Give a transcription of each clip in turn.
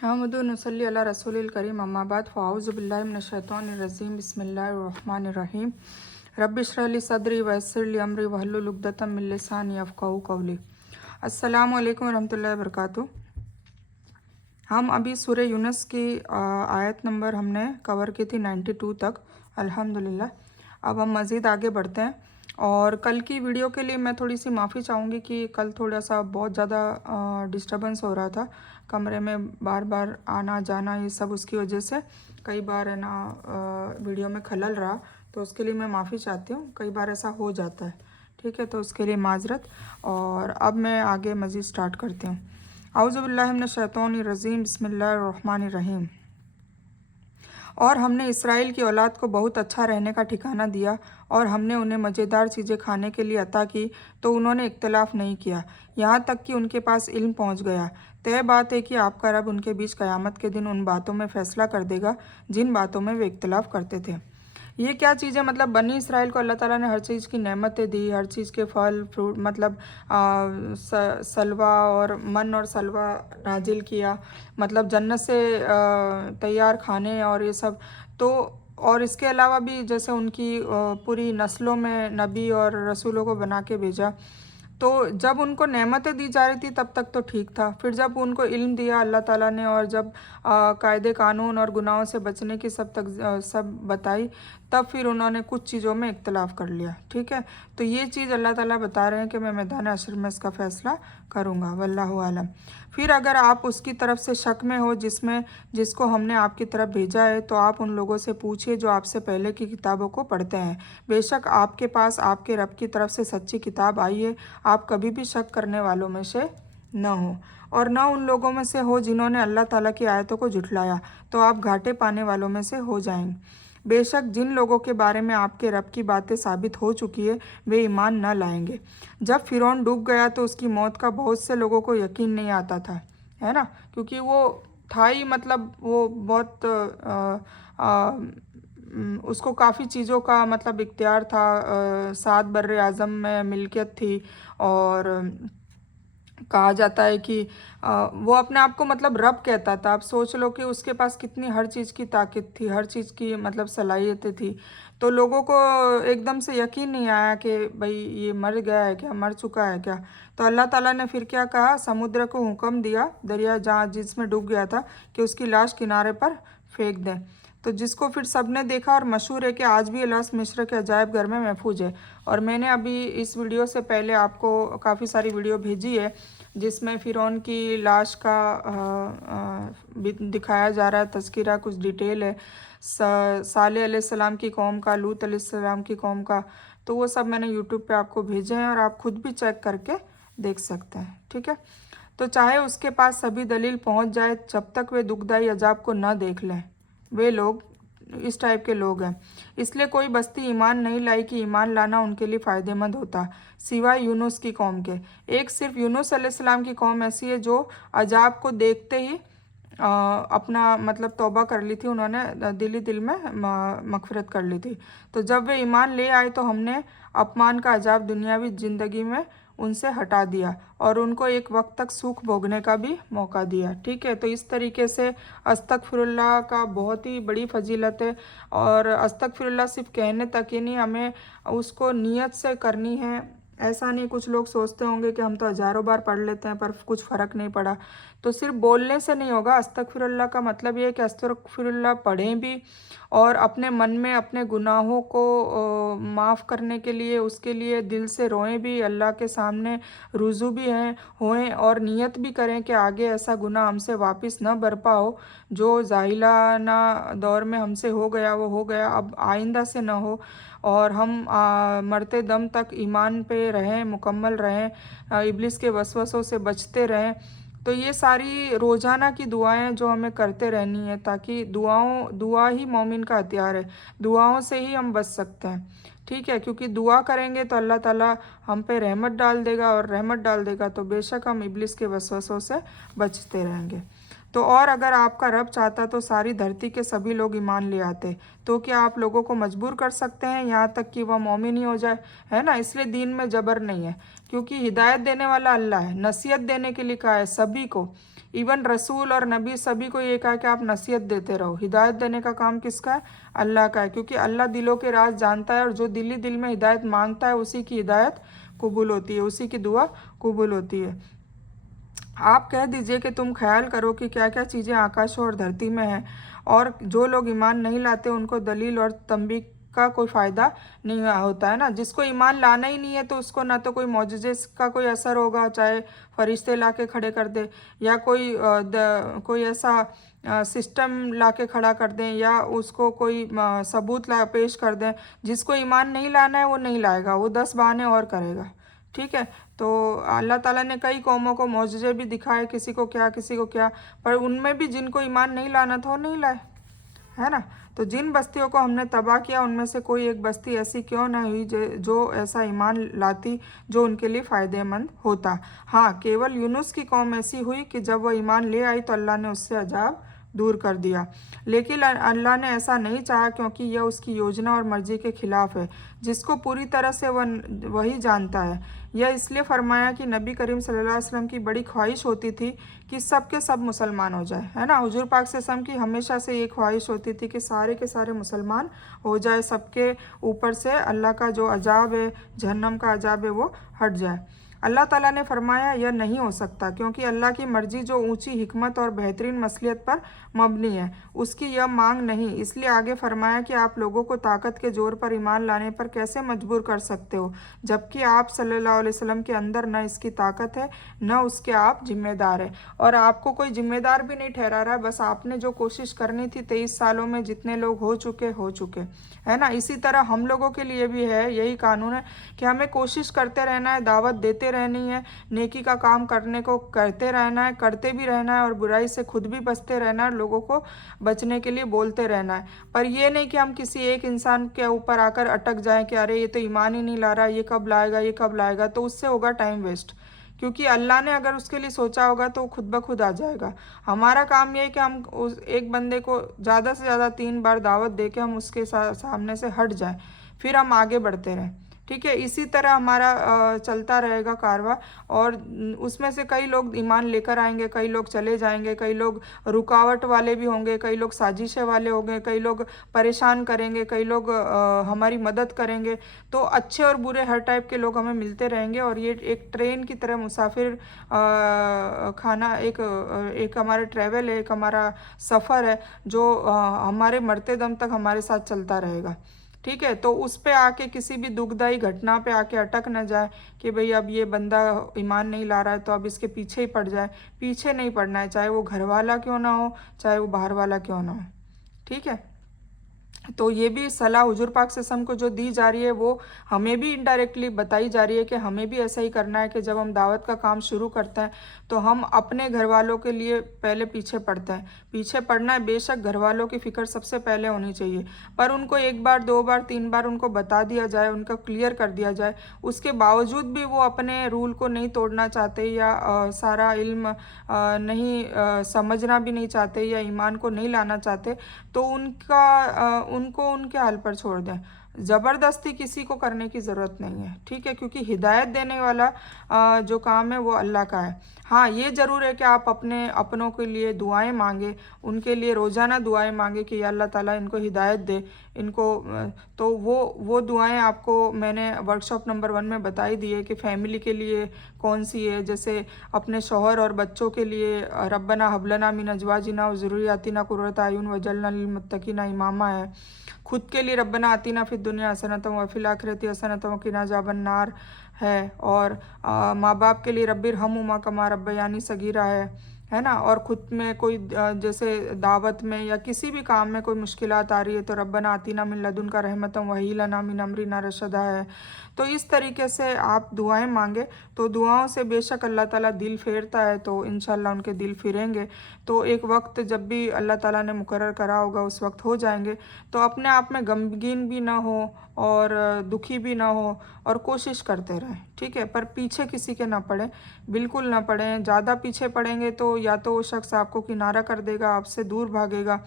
अहमदु नसल्ली अला रसूलिल करीम अम्मा बाद फ़ाऊज़ु बिल्लाहि मिनश शैतानिर रजीम बिस्मिल्लाहिर रहमानिर रहीम रब्बि इश्रह ली सदरी व यस्सिर ली अमरी वहलुल उक़दतम मिन लिसानी यफ़क़हू क़ौली। अस्सलामु अलैकुम वरहमतुल्लाहि वबरकातुहू। हम अभी सूरह यूनुस की आयत नंबर हमने कवर की थी 92 तक अल्हम्दुलिल्लाह। अब हम मज़ीद आगे बढ़ते हैं और कल की वीडियो के लिए मैं थोड़ी सी माफ़ी चाहूँगी कि कल थोड़ा सा बहुत ज़्यादा डिस्टर्बेंस हो रहा था कमरे में, बार बार आना जाना, ये सब उसकी वजह से कई बार है ना वीडियो में खलल रहा, तो उसके लिए मैं माफ़ी चाहती हूँ। कई बार ऐसा हो जाता है, ठीक है, तो उसके लिए माजरत। और अब मैं आगे मज़ीद स्टार्ट करती हूँ। औज़ु बिल्लाहि मिनश शैतानिर रजीम बिस्मिल्लाहिर रहमानिर रहीम। और हमने इसराइल की औलाद को बहुत अच्छा रहने का ठिकाना दिया और हमने उन्हें मज़ेदार चीज़ें खाने के लिए अता की, तो उन्होंने इख्तलाफ नहीं किया, यहाँ तक कि उनके पास इल्म पहुँच गया। तय बात है कि आपका रब उनके बीच क़यामत के दिन उन बातों में फ़ैसला कर देगा जिन बातों में वे इख्तलाफ करते थे। ये क्या चीज़ है? मतलब बनी इसराइल को अल्लाह ताला ने हर चीज़ की नेमतें दी, हर चीज़ के फल फ्रूट, मतलब सलवा और मन और सलवा नाजिल किया, मतलब जन्नत से तैयार खाने और ये सब। तो और इसके अलावा भी जैसे उनकी पूरी नस्लों में नबी और रसूलों को बना के भेजा। तो जब उनको नेमतें दी जा रही थी तब तक तो ठीक था, फिर जब उनको इल्म दिया अल्लाह ताला ने और जब कायदे कानून और गुनाहों से बचने की सब बताई, तब फिर उन्होंने कुछ चीज़ों में इख्तलाफ कर लिया, ठीक है। तो ये चीज़ अल्लाह ताला बता रहे हैं कि मैं मैदान हश्र में इसका फ़ैसला करूँगा, वल्लाहु आलम। फिर अगर आप उसकी तरफ से शक में हो जिसको हमने आपकी तरफ भेजा है, तो आप उन लोगों से पूछिए जो आपसे पहले की किताबों को पढ़ते हैं। बेशक आपके पास आपके रब की तरफ से सच्ची किताब आई है, आप कभी भी शक करने वालों में से न हो और न उन लोगों में से हो जिन्होंने अल्लाह ताला की आयतों को झुठलाया, तो आप घाटे पाने वालों में से हो जाएंगे। बेशक जिन लोगों के बारे में आपके रब की बातें साबित हो चुकी है वे ईमान न लाएंगे। जब फ़िरौन डूब गया तो उसकी मौत का बहुत से लोगों को यकीन नहीं आता था, है ना, क्योंकि वो था ही, मतलब वो बहुत उसको काफ़ी चीज़ों का मतलब इख्तियार था, 7 बर्रे आज़म में मिल्कियत थी और कहा जाता है कि वो अपने आप को मतलब रब कहता था। आप सोच लो कि उसके पास कितनी हर चीज़ की ताकत थी, हर चीज़ की मतलब सलाहियतें थी। तो लोगों को एकदम से यकीन नहीं आया कि भाई ये मर गया है क्या, मर चुका है क्या। तो अल्लाह ताला ने फिर क्या कहा, समुद्र को हुक्म दिया, दरिया जहाँ जिसमें डूब गया था, कि उसकी लाश किनारे पर फेंक दें। तो जिसको फिर सब ने देखा और मशहूर है कि आज भी इलास मिस्र के अजायब घर में महफूज है। और मैंने अभी इस वीडियो से पहले आपको काफ़ी सारी वीडियो भेजी है जिसमें फ़िरौन की लाश का दिखाया जा रहा है तज़किरा, कुछ डिटेल है सालेह अलैहिस्सलाम की कौम का, लूत अलैहिस्सलाम की कौम का। तो वो सब मैंने यूट्यूब पे आपको भेजे हैं और आप खुद भी चेक करके देख सकते हैं, ठीक है। तो चाहे उसके पास सभी दलील पहुंच जाए, जब तक वे दुखदाई अजाब को न देख लें, वे लोग इस टाइप के लोग हैं। इसलिए कोई बस्ती ईमान नहीं लाई कि ईमान लाना उनके लिए फ़ायदेमंद होता, सिवाय यूनुस की कौम के। एक सिर्फ यूनुस अलैहिस्सलाम की कौम ऐसी है जो अजाब को देखते ही अपना मतलब तौबा कर ली थी, उन्होंने दिल में मगफिरत कर ली थी। तो जब वे ईमान ले आए तो हमने अपमान का अजाब दुनियावी ज़िंदगी में उनसे हटा दिया और उनको एक वक्त तक सुख भोगने का भी मौका दिया, ठीक है। तो इस तरीके से अस्तगफिरुल्लाह का बहुत ही बड़ी फजीलत है। और अस्तगफिरुल्लाह सिर्फ कहने तक ही नहीं, हमें उसको नीयत से करनी है। ऐसा नहीं, कुछ लोग सोचते होंगे कि हम तो हज़ारों बार पढ़ लेते हैं पर कुछ फ़र्क नहीं पड़ा। तो सिर्फ बोलने से नहीं होगा। अस्तगफिरुल्लाह का मतलब ये है कि अस्तगफिरुल्लाह पढ़ें भी और अपने मन में अपने गुनाहों को माफ़ करने के लिए उसके लिए दिल से रोएं भी, अल्लाह के सामने रुजू भी हैं होएं और नियत भी करें कि आगे ऐसा गुनाह हमसे वापस न बरपा हो। जो जाहिलाना दौर में हमसे हो गया वो हो गया, अब आइंदा से न हो और हम मरते दम तक ईमान पे रहें, मुकम्मल रहें, इब्लिस के वसवसों से बचते रहें। तो ये सारी रोज़ाना की दुआएं जो हमें करते रहनी है, ताकि दुआ ही मोमिन का हथियार है। दुआओं से ही हम बच सकते हैं, ठीक है, क्योंकि दुआ करेंगे तो अल्लाह ताला हम पे रहमत डाल देगा और रहमत डाल देगा तो बेशक हम इब्लिस के वसवसों से बचते रहेंगे। तो और अगर आपका रब चाहता तो सारी धरती के सभी लोग ईमान ले आते। तो क्या आप लोगों को मजबूर कर सकते हैं यहाँ तक कि वह मोमिन ही हो जाए? है ना, इसलिए दीन में जबर नहीं है, क्योंकि हिदायत देने वाला अल्लाह है। नसीहत देने के लिए कहा है सभी को, इवन रसूल और नबी सभी को ये कहा कि आप नसीहत देते रहो। हिदायत देने का काम किसका है? अल्लाह का है, क्योंकि अल्लाह दिलों के राज जानता है, और जो दिली दिल में हिदायत मांगता है उसी की हिदायत कबूल होती है, उसी की दुआ कबूल होती है। आप कह दीजिए कि तुम ख्याल करो कि क्या क्या चीज़ें आकाशों और धरती में हैं, और जो लोग ईमान नहीं लाते उनको दलील और तंबीह का कोई फ़ायदा नहीं होता है ना। जिसको ईमान लाना ही नहीं है तो उसको ना तो कोई मौजज़े का कोई असर होगा, चाहे फरिश्ते ला के खड़े कर दे, या कोई ऐसा सिस्टम ला के खड़ा कर दें, या उसको कोई सबूत ला पेश कर दें। जिसको ईमान नहीं लाना है वो नहीं लाएगा, वो 10 बहाने और करेगा। ठीक है, तो अल्लाह ताला ने कई कौमों को मौजज़े भी दिखाए, किसी को क्या किसी को क्या, पर उनमें भी जिनको ईमान नहीं लाना था वो नहीं लाए, है ना। तो जिन बस्तियों को हमने तबाह किया उनमें से कोई एक बस्ती ऐसी क्यों ना हुई जो ऐसा ईमान लाती जो उनके लिए फ़ायदेमंद होता। हाँ, केवल यूनुस की कौम ऐसी हुई कि जब वह ईमान ले आई तो अल्लाह ने उससे अजाब दूर कर दिया। लेकिन अल्लाह ने ऐसा नहीं चाहा, क्योंकि यह उसकी योजना और मर्जी के खिलाफ है, जिसको पूरी तरह से वही जानता है। यह इसलिए फरमाया कि नबी करीम सल्लल्लाहु अलैहि वसल्लम की बड़ी ख्वाहिश होती थी कि सब के सब मुसलमान हो जाए, है ना। हुजूर पाक सल्लल्लाहु अलैहि वसल्लम की हमेशा से ये ख्वाहिश होती थी कि सारे के सारे मुसलमान हो जाए, सबके ऊपर से अल्लाह का जो अजाब है, जहन्नम का अजाब है, वो हट जाए। अल्लाह ताला ने फरमाया यह नहीं हो सकता, क्योंकि अल्लाह की मर्जी जो ऊंची हिकमत और बेहतरीन मसलियत पर मबनी है, उसकी यह मांग नहीं। इसलिए आगे फरमाया कि आप लोगों को ताकत के जोर पर ईमान लाने पर कैसे मजबूर कर सकते हो, जबकि आप सल्लल्लाहु अलैहि वसल्लम के अंदर न इसकी ताकत है न उसके आप जिम्मेदार है, और आपको कोई जिम्मेदार भी नहीं ठहरा रहा है। बस आपने जो कोशिश करनी थी 23 सालों में जितने लोग हो चुके, है ना। इसी तरह हम लोगों के लिए भी है, यही कानून है कि हमें कोशिश करते रहना है, दावत देते रहनी है, नेकी का काम करने को करते रहना है, करते भी रहना है, और बुराई से खुद भी बचते रहना है, लोगों को बचने के लिए बोलते रहना है। पर ये नहीं कि हम किसी एक इंसान के ऊपर आकर अटक जाएं कि अरे ये तो ईमान ही नहीं ला रहा, ये कब लाएगा, ये कब लाएगा, तो उससे होगा टाइम वेस्ट। क्योंकि अल्लाह ने अगर उसके लिए सोचा होगा तो वो खुद ब खुद आ जाएगा। हमारा काम ये है कि हम उस एक बंदे को ज़्यादा से ज़्यादा 3 बार दावत दे के हम उसके सामने से हट जाएं, फिर हम आगे बढ़ते रहें। ठीक है, इसी तरह हमारा चलता रहेगा कारवा, और उसमें से कई लोग ईमान लेकर आएंगे, कई लोग चले जाएंगे, कई लोग रुकावट वाले भी होंगे, कई लोग साजिशें वाले होंगे, कई लोग परेशान करेंगे, कई लोग हमारी मदद करेंगे। तो अच्छे और बुरे हर टाइप के लोग हमें मिलते रहेंगे, और ये एक ट्रेन की तरह मुसाफिर खाना एक हमारा ट्रैवल है, एक हमारा सफ़र है जो हमारे मरते दम तक हमारे साथ चलता रहेगा। ठीक है, तो उस पे आके किसी भी दुखदाई घटना पे आके अटक न जाए कि भाई अब ये बंदा ईमान नहीं ला रहा है तो अब इसके पीछे ही पड़ जाए। पीछे नहीं पड़ना है, चाहे वो घर वाला क्यों ना हो, चाहे वो बाहर वाला क्यों ना हो। ठीक है, तो ये भी सलाह हुजूर पाक सल्लल्लाहु अलैहि वसल्लम को जो दी जा रही है वो हमें भी इनडायरेक्टली बताई जा रही है कि हमें भी ऐसा ही करना है कि जब हम दावत का काम शुरू करते हैं तो हम अपने घर वालों के लिए पहले पीछे पड़ते हैं। पीछे पड़ना है, बेशक घर वालों की फ़िक्र सबसे पहले होनी चाहिए, पर उनको 1 बार 2 बार 3 बार उनको बता दिया जाए, उनका क्लियर कर दिया जाए, उसके बावजूद भी वो अपने रूल को नहीं तोड़ना चाहते, या सारा इल्म नहीं समझना भी नहीं चाहते, या ईमान को नहीं लाना चाहते, तो उनको उनके हाल पर छोड़ दें। ज़बरदस्ती किसी को करने की ज़रूरत नहीं है। ठीक है, क्योंकि हिदायत देने वाला जो काम है वो अल्लाह का है। हाँ, ये ज़रूर है कि आप अपने अपनों के लिए दुआएं मांगे, उनके लिए रोज़ाना दुआएं मांगे कि या अल्लाह ताला इनको हिदायत दे, इनको तो वो दुआएं आपको मैंने वर्कशॉप नंबर 1 में बताई दी है कि फ़ैमिली के लिए कौन सी है। जैसे अपने शौहर और बच्चों के लिए रब्बना हबलना मिन अज़वाजिना व ज़ुर्रिय्यातिना कुर्रता अयुन वजअलना लिल मुत्तक़ीना इमामा है। खुद के लिए रब्बना आतिना फिद दुनिया हसनतम व फिल आखिरति हसनतम व क़िना अज़ाबन नार है, और माँ बाप के लिए रब्बिरहमुमा कमा रब्बयानी सगीरा है ना। और खुद में कोई जैसे दावत में या किसी भी काम में कोई मुश्किलात आ रही है तो रब्बना आतिना मिन लदुनका रहमतम वही लना मिन अमरिना रशदा है। तो इस तरीके से आप दुआएं मांगे तो दुआओं से बेशक अल्लाह ताला दिल फेरता है, तो इंशाल्लाह उनके दिल फिरेंगे। तो एक वक्त जब भी अल्लाह ताला ने मुकर्रर करा होगा उस वक्त हो जाएंगे। तो अपने आप में गमगीन भी ना हो और दुखी भी ना हो और कोशिश करते रहें, ठीक है, पर पीछे किसी के ना पड़े, बिल्कुल ना पड़ें। ज़्यादा पीछे पड़ेंगे तो या तो वो शख्स आपको किनारा कर देगा, आपसे दूर भागेगा,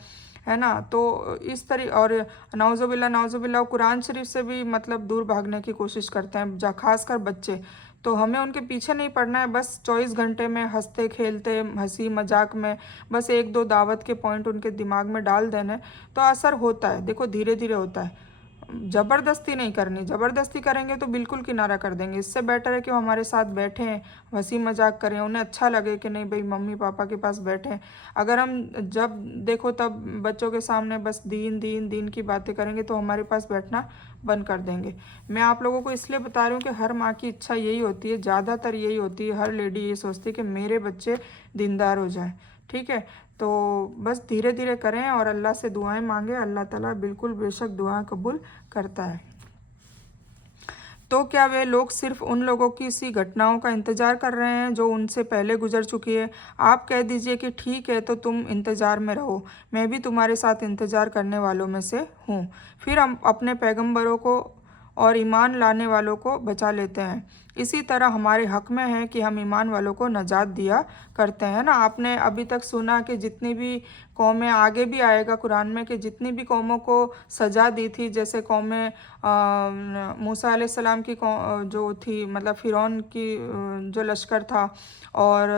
है ना। तो इस तरह और नाउज़ुबिल्ला कुरान शरीफ से भी मतलब दूर भागने की कोशिश करते हैं, जा खासकर बच्चे। तो हमें उनके पीछे नहीं पड़ना है, बस 24 घंटे में हंसते खेलते हंसी मजाक में बस एक दो दावत के पॉइंट उनके दिमाग में डाल देने, तो असर होता है, देखो धीरे धीरे होता है। ज़बरदस्ती नहीं करनी, ज़बरदस्ती करेंगे तो बिल्कुल किनारा कर देंगे। इससे बेटर है कि वो हमारे साथ बैठें, हंसी मजाक करें, उन्हें अच्छा लगे कि नहीं भाई मम्मी पापा के पास बैठें। अगर हम जब देखो तब बच्चों के सामने बस दीन दीन दीन की बातें करेंगे तो हमारे पास बैठना बंद कर देंगे। मैं आप लोगों को इसलिए बता रही हूँ कि हर माँ की इच्छा यही होती है, ज़्यादातर यही होती है, हर लेडी ये सोचती है कि मेरे बच्चे दीनदार हो जाएं, ठीक है। तो बस धीरे धीरे करें और अल्लाह से दुआएं मांगे, अल्लाह ताला बिल्कुल बेशक दुआएं कबूल करता है। तो क्या वे लोग सिर्फ उन लोगों की सी घटनाओं का इंतज़ार कर रहे हैं जो उनसे पहले गुजर चुकी है? आप कह दीजिए कि ठीक है, तो तुम इंतज़ार में रहो, मैं भी तुम्हारे साथ इंतज़ार करने वालों में से हूँ। फिर हम अपने पैगंबरों को और ईमान लाने वालों को बचा लेते हैं। इसी तरह हमारे हक में है कि हम ईमान वालों को नजात दिया करते हैं ना। आपने अभी तक सुना कि जितनी भी कौमें, आगे भी आएगा कुरान में कि जितनी भी कौमों को सज़ा दी थी, जैसे कौमें मूसा अलैहिस्सलाम की जो थी, मतलब फ़िरौन की जो लश्कर था, और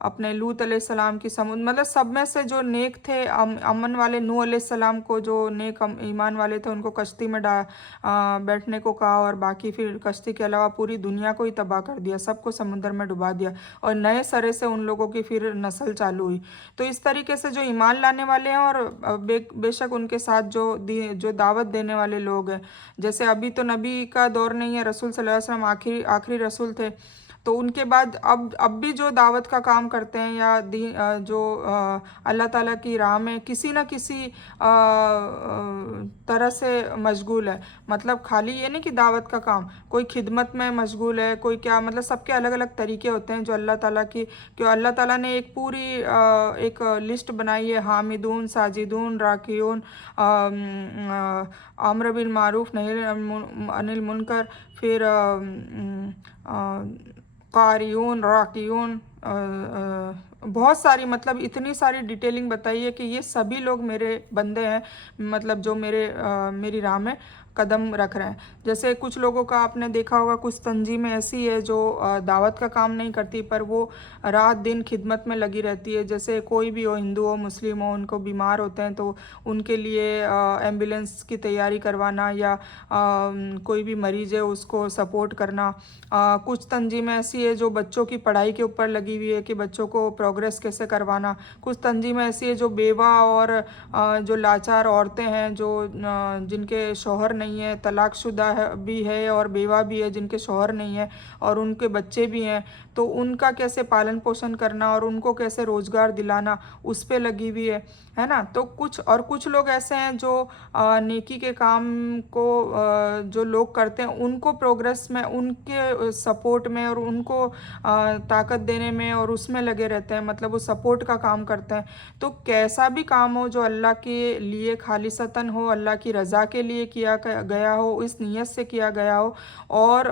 अपने लूत अलैहिस्सलाम की समुद, मतलब सब में से जो नेक थे, अमन वाले नूह अलैहिस्सलाम को, जो नेक ईमान वाले थे, उनको कश्ती में बैठने को कहा, और बाकी फिर कश्ती के अलावा पूरी दुनिया को ही तबाह कर दिया, सबको समुद्र में डुबा दिया, और नए सरे से उन लोगों की फिर नस्ल चालू हुई। तो इस तरीके से जो ईमान लाने वाले हैं और बेशक उनके साथ जो दावत देने वाले लोग हैं, जैसे अभी तो नबी का दौर नहीं है, रसूल सल्लल्लाहु अलैहि वसल्लम आखिरी रसूल थे, तो उनके बाद अब भी जो दावत का काम करते हैं या जो अल्लाह ताला की राह में किसी न किसी तरह से मशगूल है। मतलब खाली ये नहीं कि दावत का काम, कोई खिदमत में मशगूल है, कोई क्या, मतलब सबके अलग अलग तरीके होते हैं जो अल्लाह ताला की, क्यों अल्लाह ताला ने एक पूरी एक लिस्ट बनाई है, हामिदून, साजिदून, राकियून, आम्र बिल मारूफ, नही अनिल मुनकर, फिर कारियून, राकियून, बहुत सारी, मतलब इतनी सारी डिटेलिंग बताई है कि ये सभी लोग मेरे बंदे हैं, मतलब जो मेरी राह में कदम रख रहे हैं। जैसे कुछ लोगों का आपने देखा होगा, कुछ तंजीमें ऐसी है जो दावत का काम नहीं करती पर वो रात दिन खिदमत में लगी रहती है। जैसे कोई भी हो, हिंदू हो, मुस्लिम हो, उनको बीमार होते हैं तो उनके लिए एम्बुलेंस की तैयारी करवाना, या कोई भी मरीज़ है उसको सपोर्ट करना। कुछ तंजीमें ऐसी है जो बच्चों की पढ़ाई के ऊपर लगी हुई है कि बच्चों को प्रोग्रेस कैसे करवाना। कुछ तंजीमें ऐसी है जो बेवा और जो लाचार औरतें हैं, जो जिनके शौहर नहीं है, तलाकशुदा है भी है और बेवा भी है जिनके शौहर नहीं है और उनके बच्चे भी हैं, तो उनका कैसे पालन पोषण करना और उनको कैसे रोज़गार दिलाना, उस पे लगी हुई है ना। तो कुछ लोग ऐसे हैं जो नेकी के काम को जो लोग करते हैं उनको प्रोग्रेस में, उनके सपोर्ट में और उनको ताकत देने में और उसमें लगे रहते हैं, मतलब वो सपोर्ट का काम करते हैं। तो कैसा भी काम हो जो अल्लाह के लिए खालिसतन हो, अल्लाह की रज़ा के लिए किया गया हो, इस नीयत से किया गया हो, और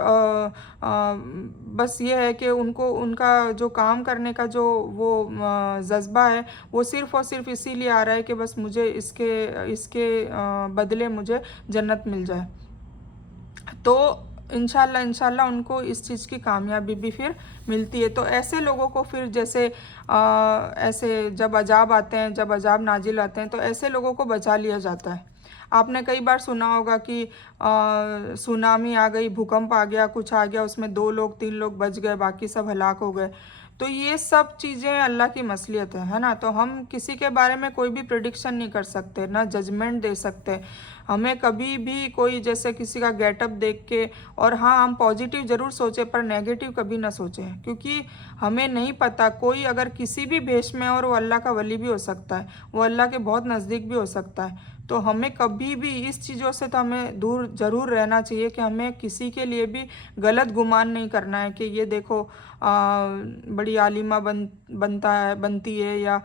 बस ये है कि उनको उनका जो काम करने का जो वो जज्बा है वो सिर्फ़ और सिर्फ इसीलिए आ रहा है कि बस मुझे इसके बदले मुझे जन्नत मिल जाए। तो इंशाल्लाह उनको इस चीज़ की कामयाबी भी फिर मिलती है। तो ऐसे लोगों को फिर जैसे ऐसे जब अजाब आते हैं, जब अजाब नाजिल आते हैं, तो ऐसे लोगों को बचा लिया जाता है। आपने कई बार सुना होगा कि सुनामी आ गई, भूकंप आ गया, कुछ आ गया, उसमें 2 लोग 3 लोग बच गए, बाकी सब हलाक हो गए। तो ये सब चीज़ें अल्लाह की मसलियत है ना। तो हम किसी के बारे में कोई भी प्रेडिक्शन नहीं कर सकते, ना जजमेंट दे सकते। हमें कभी भी कोई जैसे किसी का गेटअप देख के, और हाँ हम पॉजिटिव ज़रूर सोचें पर नेगेटिव कभी ना सोचें, क्योंकि हमें नहीं पता, कोई अगर किसी भी भेष में और वो अल्लाह का वली भी हो सकता है, वो अल्लाह के बहुत नज़दीक भी हो सकता है। तो हमें कभी भी इस चीज़ों से तो हमें दूर ज़रूर रहना चाहिए कि हमें किसी के लिए भी गलत गुमान नहीं करना है कि ये देखो बड़ी आलिमा बनती है, या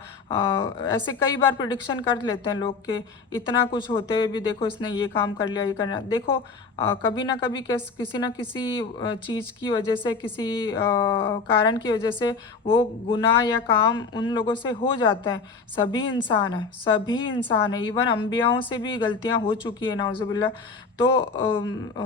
ऐसे कई बार प्रिडिक्शन कर लेते हैं लोग के इतना कुछ होते हुए भी देखो इसने ये काम कर लिया, ये करना। देखो कभी ना कभी किसी ना किसी चीज़ की वजह से, किसी कारण की वजह से वो गुनाह या काम उन लोगों से हो जाते हैं। सभी इंसान है, सभी इंसान है, इवन अम्बियाओं से भी गलतियां हो चुकी है नाउजुबिल्ला, तो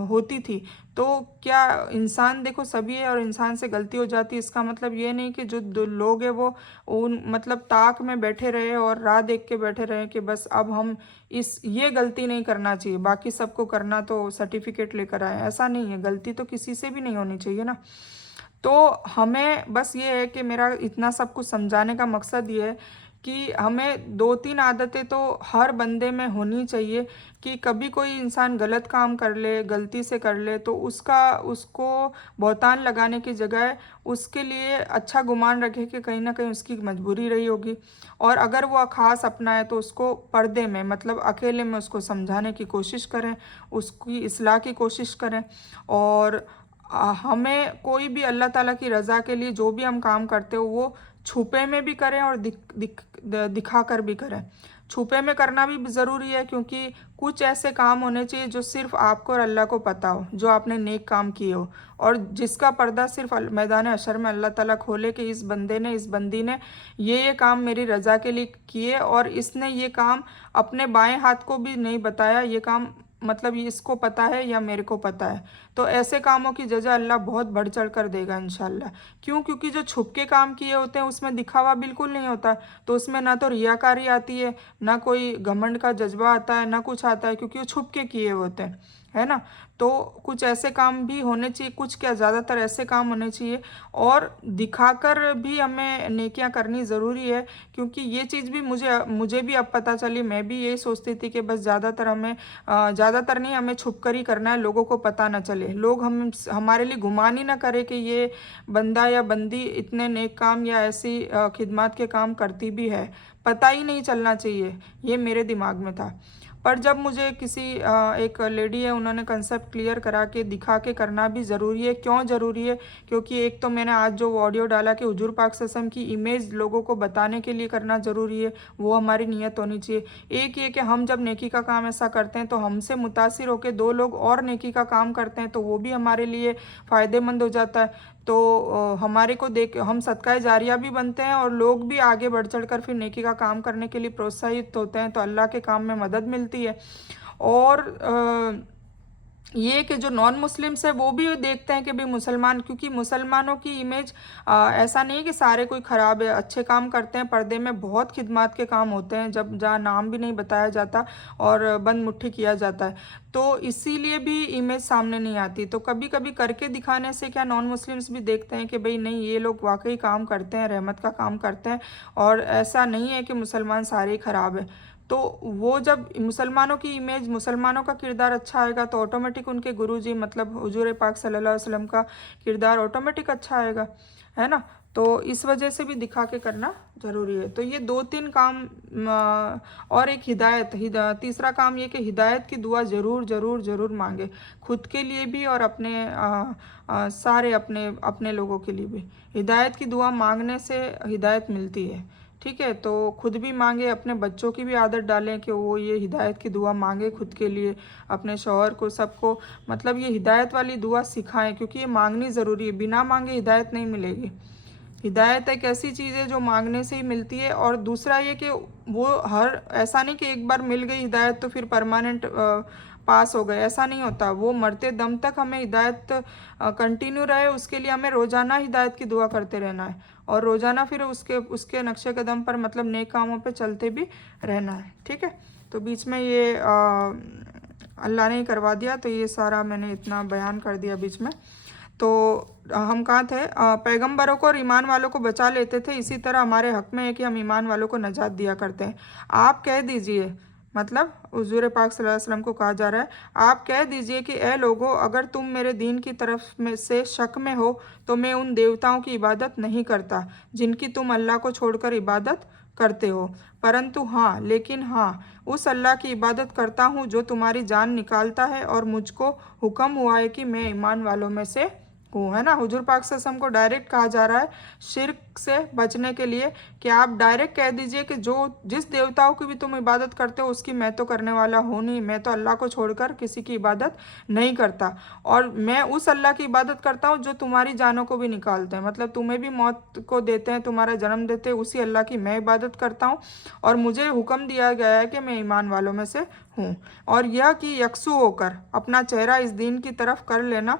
होती थी। तो क्या इंसान देखो सभी है और इंसान से गलती हो जाती है, इसका मतलब ये नहीं कि जो लोग हैं वो उन मतलब ताक में बैठे रहे और राह देख के बैठे रहे कि बस अब हम ये गलती नहीं करना चाहिए, बाकी सबको करना तो सर्टिफिकेट लेकर आए। ऐसा नहीं है, गलती तो किसी से भी नहीं होनी चाहिए ना। तो हमें बस ये है कि मेरा इतना सब कुछ समझाने का मकसद ये है कि हमें 2-3 आदतें तो हर बंदे में होनी चाहिए कि कभी कोई इंसान गलत काम कर ले, गलती से कर ले, तो उसको बहुतान लगाने की जगह उसके लिए अच्छा गुमान रखे कि कहीं ना कहीं उसकी मजबूरी रही होगी। और अगर वो ख़ास अपना है तो उसको पर्दे में मतलब अकेले में उसको समझाने की कोशिश करें, उसकी इस्लाह की कोशिश करें। और हमें कोई भी अल्लाह ताला की रज़ा के लिए जो भी हम काम करते हो वो छुपे में भी करें और दिखा कर भी करें। छुपे में करना भी ज़रूरी है क्योंकि कुछ ऐसे काम होने चाहिए जो सिर्फ आपको और अल्लाह को पता हो, जो आपने नेक काम किए हो, और जिसका पर्दा सिर्फ मैदान हशर में अल्लाह ताला खोले कि इस बंदे ने, इस बंदी ने ये काम मेरी रज़ा के लिए किए और इसने ये काम अपने बाएं हाथ को भी नहीं बताया, ये काम मतलब ये इसको पता है या मेरे को पता है। तो ऐसे कामों की जजा अल्लाह बहुत बढ़ चढ़ कर देगा इंशाल्लाह। क्यों? क्योंकि जो छुप के काम किए होते हैं उसमें दिखावा बिल्कुल नहीं होता, तो उसमें ना तो रियाकारी आती है, ना कोई घमंड का जज्बा आता है, ना कुछ आता है, क्योंकि वो छुप के किए होते हैं, है ना। तो कुछ ऐसे काम भी होने चाहिए, कुछ क्या ज़्यादातर ऐसे काम होने चाहिए, और दिखाकर भी हमें नेकियां करनी ज़रूरी है। क्योंकि ये चीज़ भी मुझे भी अब पता चली, मैं भी यही सोचती थी कि बस ज़्यादातर नहीं, हमें छुप कर ही करना है, लोगों को पता ना चले, लोग हमारे लिए गुमान ही ना करे कि ये बंदा या बंदी इतने नेक काम या ऐसी खिदमत के काम करती भी है, पता ही नहीं चलना चाहिए, ये मेरे दिमाग में था। पर जब मुझे एक लेडी है, उन्होंने कंसेप्ट क्लियर करा के दिखा के करना भी ज़रूरी है। क्यों ज़रूरी है? क्योंकि एक तो मैंने आज जो ऑडियो डाला कि हुजूर पाक सल्लल्लाहु अलैहि वसल्लम की इमेज लोगों को बताने के लिए करना ज़रूरी है, वो हमारी नीयत होनी चाहिए। एक ये कि हम जब नेकी का काम ऐसा करते हैं तो हमसे मुतासिर होकर 2 लोग और नेकी का काम करते हैं, तो वो भी हमारे लिए फ़ायदेमंद हो जाता है। तो हमारे को देख हम सदका जारिया भी बनते हैं और लोग भी आगे बढ़ चढ़ कर फिर नेकी का काम करने के लिए प्रोत्साहित होते हैं, तो अल्लाह के काम में मदद मिलती है। और ये कि जो नॉन मुस्लिम्स है वो भी देखते हैं कि भाई मुसलमान, क्योंकि मुसलमानों की इमेज ऐसा नहीं है कि सारे कोई ख़राब है, अच्छे काम करते हैं, पर्दे में बहुत खिदमत के काम होते हैं जब जहाँ नाम भी नहीं बताया जाता और बंद मुट्ठी किया जाता है, तो इसीलिए भी इमेज सामने नहीं आती। तो कभी कभी करके दिखाने से क्या नॉन मुस्लिम्स भी देखते हैं कि भाई नहीं, ये लोग वाकई काम करते हैं, रहमत का काम करते हैं, और ऐसा नहीं है कि मुसलमान सारे ही ख़राब है। तो वो जब मुसलमानों की इमेज, मुसलमानों का किरदार अच्छा आएगा तो ऑटोमेटिक उनके गुरुजी मतलब हुजूर पाक सल्लल्लाहु अलैहि वसल्लम का किरदार ऑटोमेटिक अच्छा आएगा, है ना। तो इस वजह से भी दिखा के करना ज़रूरी है। तो ये 2-3 काम और एक तीसरा काम ये कि हिदायत की दुआ ज़रूर ज़रूर ज़रूर मांगे, खुद के लिए भी और सारे अपने लोगों के लिए भी। हिदायत की दुआ मांगने से हिदायत मिलती है, ठीक है। तो खुद भी मांगे, अपने बच्चों की भी आदत डालें कि वो ये हिदायत की दुआ मांगे खुद के लिए, अपने शौहर को, सबको मतलब ये हिदायत वाली दुआ सिखाएं, क्योंकि ये मांगनी ज़रूरी है, बिना मांगे हिदायत नहीं मिलेगी। हिदायत एक ऐसी चीज़ है जो मांगने से ही मिलती है। और दूसरा ये कि वो ऐसा नहीं कि एक बार मिल गई हिदायत तो फिर परमानेंट पास हो गए, ऐसा नहीं होता। वो मरते दम तक हमें हिदायत कंटिन्यू रहे, उसके लिए हमें रोज़ाना हिदायत की दुआ करते रहना है, और रोज़ाना फिर उसके नक्शे कदम पर मतलब नेक कामों पे चलते भी रहना है, ठीक है। तो बीच में ये अल्लाह ने ही करवा दिया, तो ये सारा मैंने इतना बयान कर दिया बीच में। तो हम कहाँ थे? पैगंबरों को और ईमान वालों को बचा लेते थे, इसी तरह हमारे हक में है कि हम ईमान वालों को नजात दिया करते हैं। आप कह दीजिए, मतलब हुजूर पाक सल्लल्लाहु अलैहि वसल्लम को कहा जा रहा है, आप कह दीजिए कि ए लोगों, अगर तुम मेरे दीन की तरफ में से शक में हो तो मैं उन देवताओं की इबादत नहीं करता जिनकी तुम अल्लाह को छोड़कर इबादत करते हो, परंतु हाँ, लेकिन हाँ, उस अल्लाह की इबादत करता हूँ जो तुम्हारी जान निकालता है और मुझको हुक्म हुआ है कि मैं ईमान वालों में से हूँ, है ना। हुजूर पाक सल्लल्लाहु अलैहि वसल्लम को डायरेक्ट कहा जा रहा है शिर्क से बचने के लिए कि आप डायरेक्ट कह दीजिए कि जो जिस देवताओं की भी तुम इबादत करते हो उसकी मैं तो करने वाला हूँ नहीं, मैं तो अल्लाह को छोड़कर किसी की इबादत नहीं करता, और मैं उस अल्लाह की इबादत करता हूँ जो तुम्हारी जानों को भी निकालते हैं, मतलब तुम्हें भी मौत को देते हैं, तुम्हारा जन्म देते हैं, उसी अल्लाह की मैं इबादत करता हूँ, और मुझे हुक्म दिया गया है कि मैं ईमान वालों में से हूँ। और यह कि यकसू होकर अपना चेहरा इस दीन की तरफ कर लेना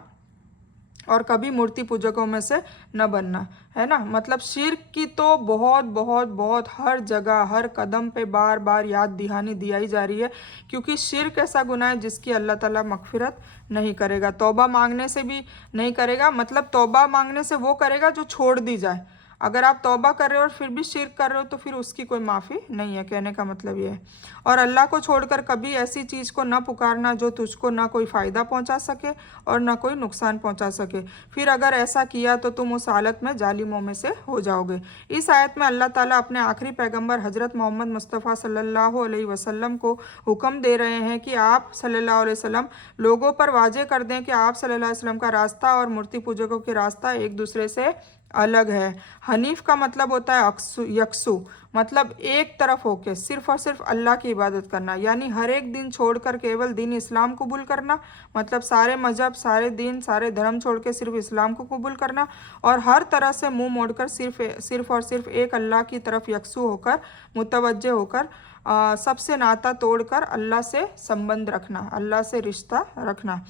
और कभी मूर्ति पूजकों में से न बनना, है ना। मतलब शिर्क की तो बहुत बहुत बहुत हर जगह हर कदम पे बार बार याद दहानी दिलाई जा रही है, क्योंकि शिर्क ऐसा गुनाह है जिसकी अल्लाह ताला मगफिरत नहीं करेगा, तौबा मांगने से भी नहीं करेगा, मतलब तौबा मांगने से वो करेगा जो छोड़ दी जाए। अगर आप तौबा कर रहे हो और फिर भी शिर्क कर रहे हो तो फिर उसकी कोई माफ़ी नहीं है, कहने का मतलब ये है। और अल्लाह को छोड़कर कभी ऐसी चीज़ को न पुकारना जो तुझको ना कोई फ़ायदा पहुंचा सके और ना कोई नुकसान पहुंचा सके, फिर अगर ऐसा किया तो तुम उस हालत में जालिमों में से हो जाओगे। इस आयत में अल्लाह ताला अपने आखिरी पैगंबर हज़रत मोहम्मद मुस्तफ़ा सल्लल्लाहु अलैहि वसल्लम को हुक्म दे रहे हैं कि आप सल्लल्लाहु अलैहि वसल्लम लोगों पर वाजे कर दें कि आप सल्लल्लाहु अलैहि वसल्लम का रास्ता और मूर्ति पूजकों के रास्ता एक दूसरे से अलग है। हनीफ का मतलब होता है यकसू, मतलब एक तरफ होके सिर्फ और सिर्फ अल्लाह की इबादत करना, यानी हर एक दिन छोड़कर केवल दीन इस्लाम कबूल करना, मतलब सारे मजहब सारे दीन सारे धर्म छोड़ के सिर्फ इस्लाम को कबूल करना, और हर तरह से मुंह मोड़कर सिर्फ और सिर्फ एक अल्लाह की तरफ यकसू होकर मुतवज्जे होकर सबसे नाता तोड़कर अल्लाह से संबंध रखना, अल्लाह से रिश्ता रखना।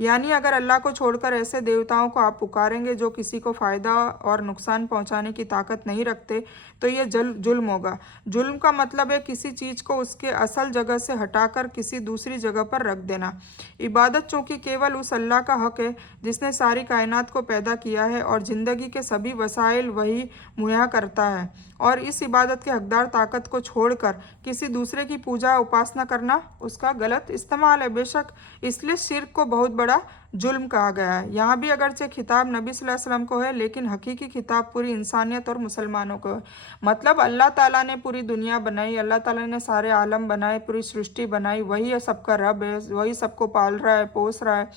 यानी अगर अल्लाह को छोड़कर ऐसे देवताओं को आप पुकारेंगे जो किसी को फ़ायदा और नुकसान पहुंचाने की ताकत नहीं रखते, तो ये जुल्म होगा। जुल्म का मतलब है किसी चीज़ को उसके असल जगह से हटाकर किसी दूसरी जगह पर रख देना। इबादत चूँकि केवल उस अल्लाह का हक है जिसने सारी कायनात को पैदा किया है और ज़िंदगी के सभी वसाइल वही मुहैया करता है, और इस इबादत के हकदार ताकत को छोड़कर किसी दूसरे की पूजा उपासना करना उसका गलत इस्तेमाल है। बेशक इसलिए शिर्क को बहुत बड़ा जुल्म कहा गया है। यहाँ भी अगरचे खिताब नबी सल्लल्लाहु अलैहि वसल्लम को है, लेकिन हकीकी खिताब पूरी इंसानियत और मुसलमानों को है। मतलब अल्लाह ताला ने पूरी दुनिया बनाई, अल्लाह ताला ने सारे आलम बनाए, पूरी सृष्टि बनाई, वही है सबका रब है, वही सबको पाल रहा है पोस रहा है,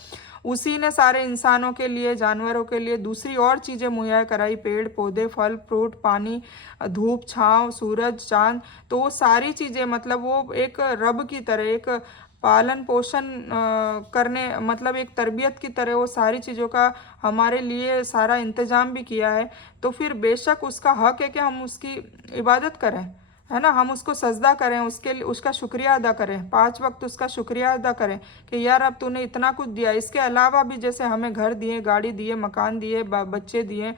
उसी ने सारे इंसानों के लिए जानवरों के लिए दूसरी और चीज़ें मुहैया कराई, पेड़ पौधे फल फ्रूट पानी धूप छाँव सूरज चांद, तो वो सारी चीज़ें मतलब वो एक रब की तरह एक पालन पोषण करने मतलब एक तरबियत की तरह वो सारी चीज़ों का हमारे लिए सारा इंतज़ाम भी किया है। तो फिर बेशक उसका हक है कि हम उसकी इबादत करें, है ना, हम उसको सजदा करें, उसके लिए उसका शुक्रिया अदा करें, 5 वक्त उसका शुक्रिया अदा करें कि यार अब तूने इतना कुछ दिया। इसके अलावा भी जैसे हमें घर दिए गाड़ी दिए मकान दिए बच्चे दिए,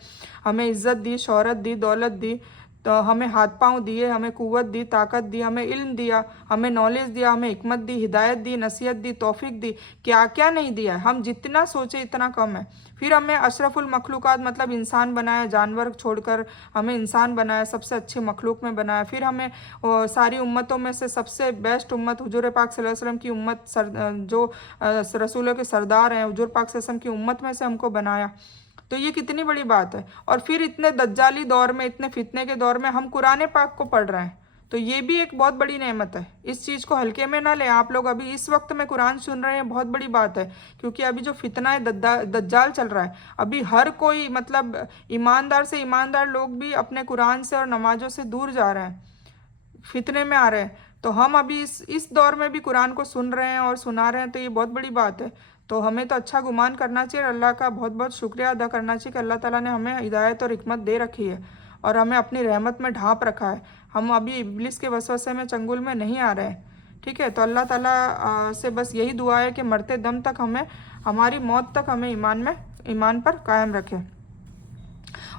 हमें इज़्ज़त दी शोहरत दी दौलत दी, तो हमें हाथ पांव दिए, हमें कुव्वत दी ताकत दी, हमें इल्म दिया, हमें नॉलेज दिया, हमें हिकमत दी हिदायत दी नसीहत दी तौफीक दी, क्या क्या नहीं दिया है, हम जितना सोचे इतना कम है। फिर हमें अशरफुल मखलूक़ात मतलब इंसान बनाया, जानवर छोड़कर हमें इंसान बनाया, सबसे अच्छी मखलूक में बनाया। फिर हमें सारी उम्मतों में से सबसे बेस्ट उम्मत हुजूर पाक सल्लल्लाहु अलैहि वसल्लम की उम्मत जो रसूलों के सरदार हैं हुजूर पाक सल्लल्लाहु अलैहि वसल्लम की उम्मत में से हमको बनाया। तो ये कितनी बड़ी बात है। और फिर इतने दज्जाली दौर में इतने फितने के दौर में हम कुरान पाक को पढ़ रहे हैं, तो ये भी एक बहुत बड़ी नेमत है। इस चीज़ को हल्के में ना लें आप लोग। अभी इस वक्त में कुरान सुन रहे हैं बहुत बड़ी बात है, क्योंकि अभी जो फितना है दज्जाल चल रहा है, अभी हर कोई मतलब ईमानदार से ईमानदार लोग भी अपने कुरान से और नमाजों से दूर जा रहे हैं, फितने में आ रहे हैं। तो हम अभी इस दौर में भी कुरान को सुन रहे हैं और सुना रहे हैं, तो ये बहुत बड़ी बात है। तो हमें तो अच्छा गुमान करना चाहिए, अल्लाह का बहुत बहुत शुक्रिया अदा करना चाहिए कि अल्लाह ताला ने हमें हिदायत और हिकमत दे रखी है और हमें अपनी रहमत में ढांप रखा है। हम अभी इब्लिस के वसवसे में चंगुल में नहीं आ रहे हैं, ठीक है। तो अल्लाह ताला से बस यही दुआ है कि मरते दम तक हमें हमारी मौत तक हमें ईमान पर कायम रखे।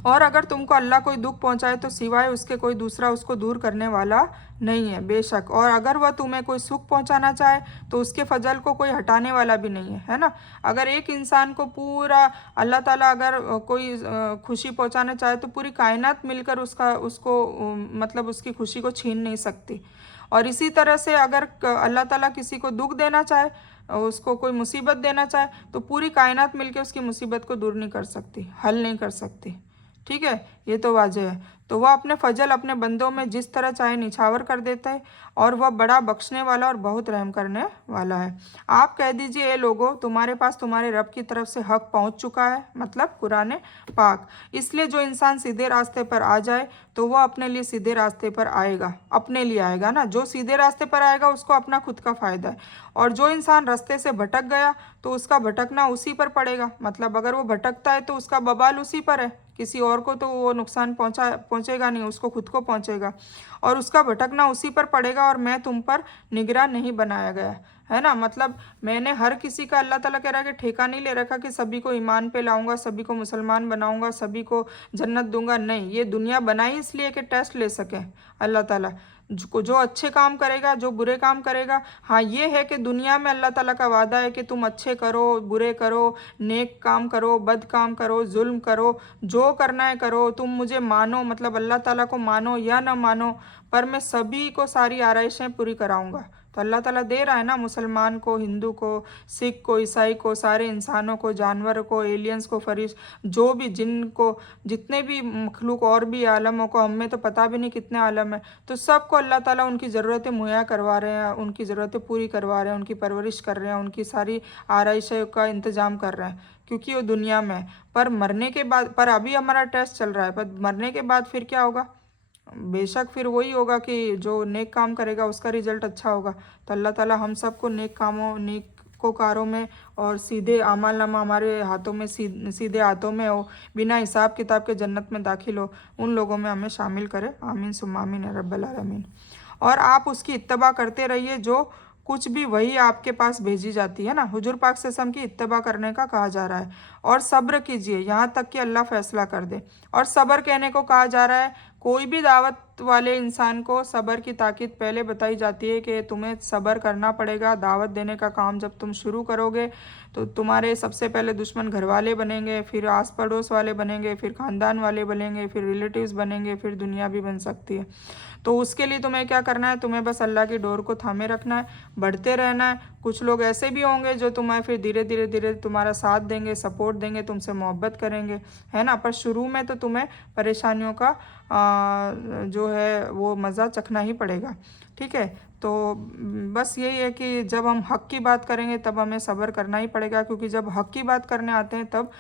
और अगर तुमको अल्लाह कोई दुख पहुंचाए तो सिवाय उसके कोई दूसरा उसको दूर करने वाला नहीं है बेशक, और अगर वह तुम्हें कोई सुख पहुंचाना चाहे तो उसके फजल को कोई हटाने वाला भी नहीं है ना। अगर एक इंसान को पूरा अल्लाह ताला अगर कोई खुशी पहुंचाना चाहे तो पूरी कायनात मिलकर उसको मतलब उसकी खुशी को छीन नहीं सकती। और इसी तरह से अगर अल्लाह ताला किसी को दुख देना चाहे उसको कोई मुसीबत देना चाहे तो पूरी कायनात मिलकर उसकी मुसीबत को दूर नहीं कर सकती, हल नहीं कर सकती, ठीक है, ये तो वाजह है। तो वह अपने फजल अपने बंदों में जिस तरह चाहे निछावर कर देता है, और वह बड़ा बख्शने वाला और बहुत रहम करने वाला है। आप कह दीजिए, ए लोगो, तुम्हारे पास तुम्हारे रब की तरफ से हक पहुंच चुका है, मतलब कुरान पाक। इसलिए जो इंसान सीधे रास्ते पर आ जाए तो वह अपने लिए सीधे रास्ते पर आएगा, अपने लिए आएगा ना। जो सीधे रास्ते पर आएगा उसको अपना खुद का फायदा है, और जो इंसान रास्ते से भटक गया तो उसका भटकना उसी पर पड़ेगा। मतलब अगर वो भटकता है तो उसका बवाल उसी पर है, किसी और को तो वो नुकसान पहुंचेगा नहीं, उसको खुद को पहुंचेगा, और उसका भटकना उसी पर पड़ेगा। और मैं तुम पर निगरान नहीं बनाया गया है ना। मतलब मैंने हर किसी का, अल्लाह ताला कह रहा है कि ठेका नहीं ले रखा कि सभी को ईमान पे लाऊंगा, सभी को मुसलमान बनाऊंगा, सभी को जन्नत दूंगा। नहीं, ये दुनिया बनाई इसलिए कि टेस्ट ले सके अल्लाह ताला। जो अच्छे काम करेगा, जो बुरे काम करेगा, हाँ ये है कि दुनिया में अल्लाह ताला का वादा है कि तुम अच्छे करो, बुरे करो, नेक काम करो, बद काम करो, जुल्म करो, जो करना है करो, तुम मुझे मानो, मतलब अल्लाह ताला को मानो या ना मानो, पर मैं सभी को सारी आराइशें पूरी कराऊंगा। तो अल्लाह ताला दे रहा है ना, मुसलमान को, हिंदू को, सिख को, ईसाई को, सारे इंसानों को, जानवर को, एलियंस को, फरिश, जो भी जिन को, जितने भी मखलूक और भी आलमों को, हमें तो पता भी नहीं कितने आलम है, तो सबको अल्लाह ताला उनकी ज़रूरतें मुहैया करवा रहे हैं, उनकी ज़रूरतें पूरी करवा रहे हैं, उनकी परवरिश कर रहे हैं, उनकी सारी आराइशों का इंतज़ाम कर रहे हैं, क्योंकि वो दुनिया में है। पर मरने के बाद, पर अभी हमारा टेस्ट चल रहा है, पर मरने के बाद फिर क्या होगा? बेशक फिर वही होगा कि जो नेक काम करेगा उसका रिजल्ट अच्छा होगा। तो अल्लाह ताला हम सबको नेक कामों, नेकोकारों में, और सीधे आमाल नामा हमारे हाथों में, सीधे हाथों में हो, बिना हिसाब किताब के जन्नत में दाखिल हो, उन लोगों में हमें शामिल करे। आमीन सुम्मा आमीन या रब्बल आलमीन। और आप उसकी इत्तबा करते रहिए जो कुछ भी वही आपके पास भेजी जाती है ना। हुजूर पाक सल्लल्लाहु अलैहि वसल्लम की इत्तबा करने का कहा जा रहा है, और सब्र कीजिए यहाँ तक कि अल्लाह फैसला कर दे। और सब्र कहने को कहा जा रहा है, कोई भी दावत वाले इंसान को सब्र की ताकीद पहले बताई जाती है कि तुम्हें सब्र करना पड़ेगा। दावत देने का काम जब तुम शुरू करोगे तो तुम्हारे सबसे पहले दुश्मन घर वाले बनेंगे, फिर आस पड़ोस वाले बनेंगे, फिर ख़ानदान वाले बनेंगे, फिर रिलेटिव्स बनेंगे, फिर दुनिया भी बन सकती है। तो उसके लिए तुम्हें क्या करना है? तुम्हें बस अल्लाह की डोर को थामे रखना है, बढ़ते रहना है। कुछ लोग ऐसे भी होंगे जो तुम्हें फिर धीरे धीरे धीरे तुम्हारा साथ देंगे, सपोर्ट देंगे, तुमसे मोहब्बत करेंगे, है ना। पर शुरू में तो तुम्हें परेशानियों का जो है वो मज़ा चखना ही पड़ेगा, ठीक है। तो बस यही है कि जब हम हक़ की बात करेंगे तब हमें सब्र करना ही पड़ेगा, क्योंकि जब हक़ की बात करने आते हैं तब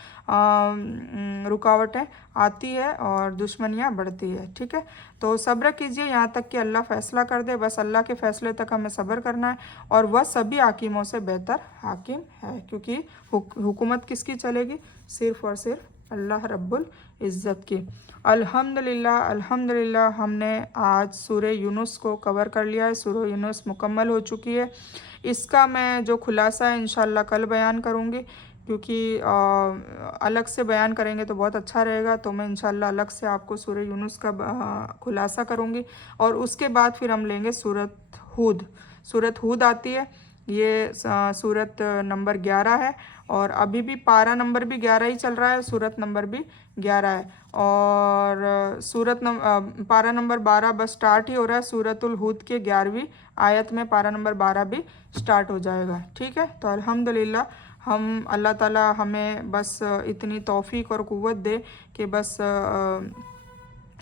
रुकावटें आती है और दुश्मनियाँ बढ़ती है, ठीक है। तो सब्र कीजिए यहाँ तक कि अल्लाह फ़ैसला कर दे, बस अल्लाह के फ़ैसले तक हमें सब्र करना है। और वह सभी हाकिमों से बेहतर हाकिम है, क्योंकि हुकूमत किसकी चलेगी? सिर्फ़ और सिर्फ अल्लाह रब्बुल इज़्ज़त की। अल्हम्दुलिल्लाह, अल्हम्दुलिल्लाह, हमने आज सूरह यूनुस को कवर कर लिया है। सूरह यूनुस मुकम्मल हो चुकी है। इसका मैं जो खुलासा है इंशाल्लाह कल बयान करूँगी, क्योंकि अलग से बयान करेंगे तो बहुत अच्छा रहेगा। तो मैं इंशाल्लाह अलग से आपको सूरह यूनुस का खुलासा करूँगी, और उसके बाद फिर हम लेंगे सूरत हूद। सूरत हूद आती है, ये सूरत नंबर 11 है, और अभी भी पारा नंबर भी 11 ही चल रहा है, सूरत नंबर भी 11 है, और पारा नंबर 12 बस स्टार्ट ही हो रहा है। सूरतुल हूद के 11वीं आयत में पारा नंबर 12 भी स्टार्ट हो जाएगा, ठीक है। तो अल्हम्दुलिल्लाह, हम अल्लाह ताला हमें बस इतनी तौफीक और क़ुव्वत दे कि बस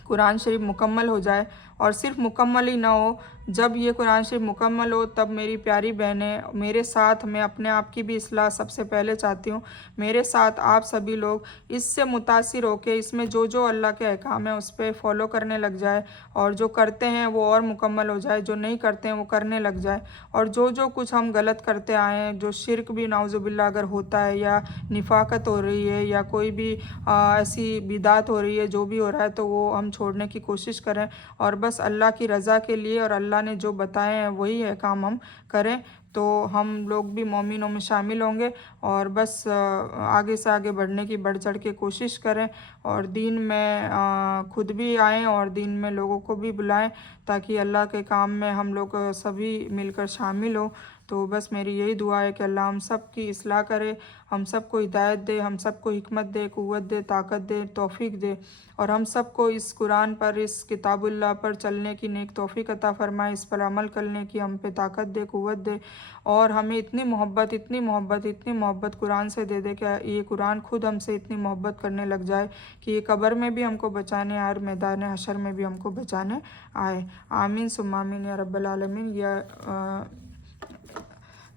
कुरान शरीफ मुकम्मल हो जाए। और सिर्फ मुकम्मल ही ना हो, जब ये कुरान शरीफ मुकम्मल हो तब मेरी प्यारी बहनें मेरे साथ, मैं अपने आप की भी इस्लाह सबसे पहले चाहती हूँ, मेरे साथ आप सभी लोग इससे मुतासिर होकर इसमें जो जो अल्लाह के अहकाम है उस पर फॉलो करने लग जाए, और जो करते हैं वो और मुकम्मल हो जाए, जो नहीं करते हैं वो करने लग जाए। और जो जो कुछ हम गलत करते आए हैं, जो शिरक भी नाउज़ुबिल्लाह अगर होता है, या निफाकत हो रही है, या कोई भी ऐसी बिदात हो रही है, जो भी हो रहा है, तो वो हम छोड़ने की कोशिश करें, और बस अल्लाह की रज़ा के लिए और अल्लाह ने जो बताए हैं वही है काम हम करें, तो हम लोग भी मोमिनों में शामिल होंगे। और बस आगे से आगे बढ़ने की बढ़ चढ़ के कोशिश करें, और दीन में खुद भी आएँ और दीन में लोगों को भी बुलाएं, ताकि अल्लाह के काम में हम लोग सभी मिलकर शामिल हो। तो बस मेरी यही दुआ है कि अल्लाह हम सब की इस्लाह करे, हम सबको हिदायत दे, हम सबको हिकमत दे, क़ुव्वत दे, ताकत दे, तौफ़ीक दे, और हम सबको इस कुरान पर, इस किताबुल्लाह पर चलने की नेक तौफ़ीक अता फ़रमाए, इस पर अमल करने की हम पे ताकत दे, क़ुव्वत दे, और हमें इतनी मोहब्बत इतनी मोहब्बत इतनी मोहब्बत कुरान से दे दे कि ये कुरान खुद हमसे इतनी मोहब्बत करने लग जाए कि ये कब्र में भी हमको बचाने आए और मैदान हशर में भी हमको बचाने आए। आमीन सुम्मा आमीन या रब्बल आलमीन। यह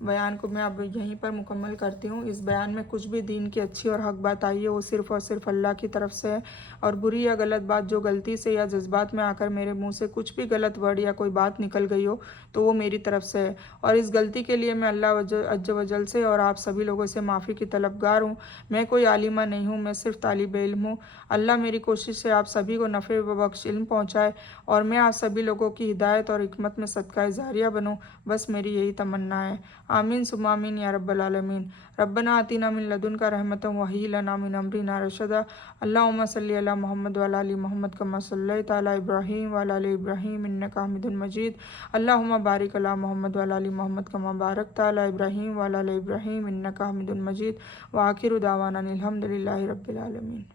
बयान को मैं अब यहीं पर मुकम्मल करती हूँ। इस बयान में कुछ भी दीन की अच्छी और हक बात आई है वो सिर्फ़ और सिर्फ अल्लाह की तरफ से है, और बुरी या गलत बात जो गलती से या जज्बात में आकर मेरे मुंह से कुछ भी गलत वर्ड या कोई बात निकल गई हो तो वो मेरी तरफ से है, और इस गलती के लिए मैं अल्लाह अज्ज वजल से और आप सभी लोगों से माफ़ी की तलबगार हूँ। मैं कोई आलिमा नहीं हूँ, मैं सिर्फ तालिब इल्म हूँ। अल्लाह मेरी कोशिश से आप सभी को नफ़े व बख्श इल्म पहुँचाए और मैं आप सभी लोगों की हिदायत और हिकमत में सदका जारिया बनूँ, बस मेरी यही तमन्ना है। आमीन सुम्मा आमीन या रब्बल आलमीन। रब्बना आतिना मिन लदुनका रहमतन व हय्यि लना मिन अमरिना रशदा। अल्लाहुम्मा सल्लि अला मुहम्मद व अला आलि मुहम्मद कमा सल्लैता अला इब्राहीम व अला आलि इब्राहीम इन्नका हमीदुम मजीद। अल्लाहुम्मा बारिक अला मुहम्मद व अला आलि मुहम्मद कमा बारकता अला इब्राहीम व अला आलि इब्राहीम इन्नका हमीदुम मजीद। व आखिरु दावाना अनिल हम्दुलिल्लाहि रब्बिल आलमीन।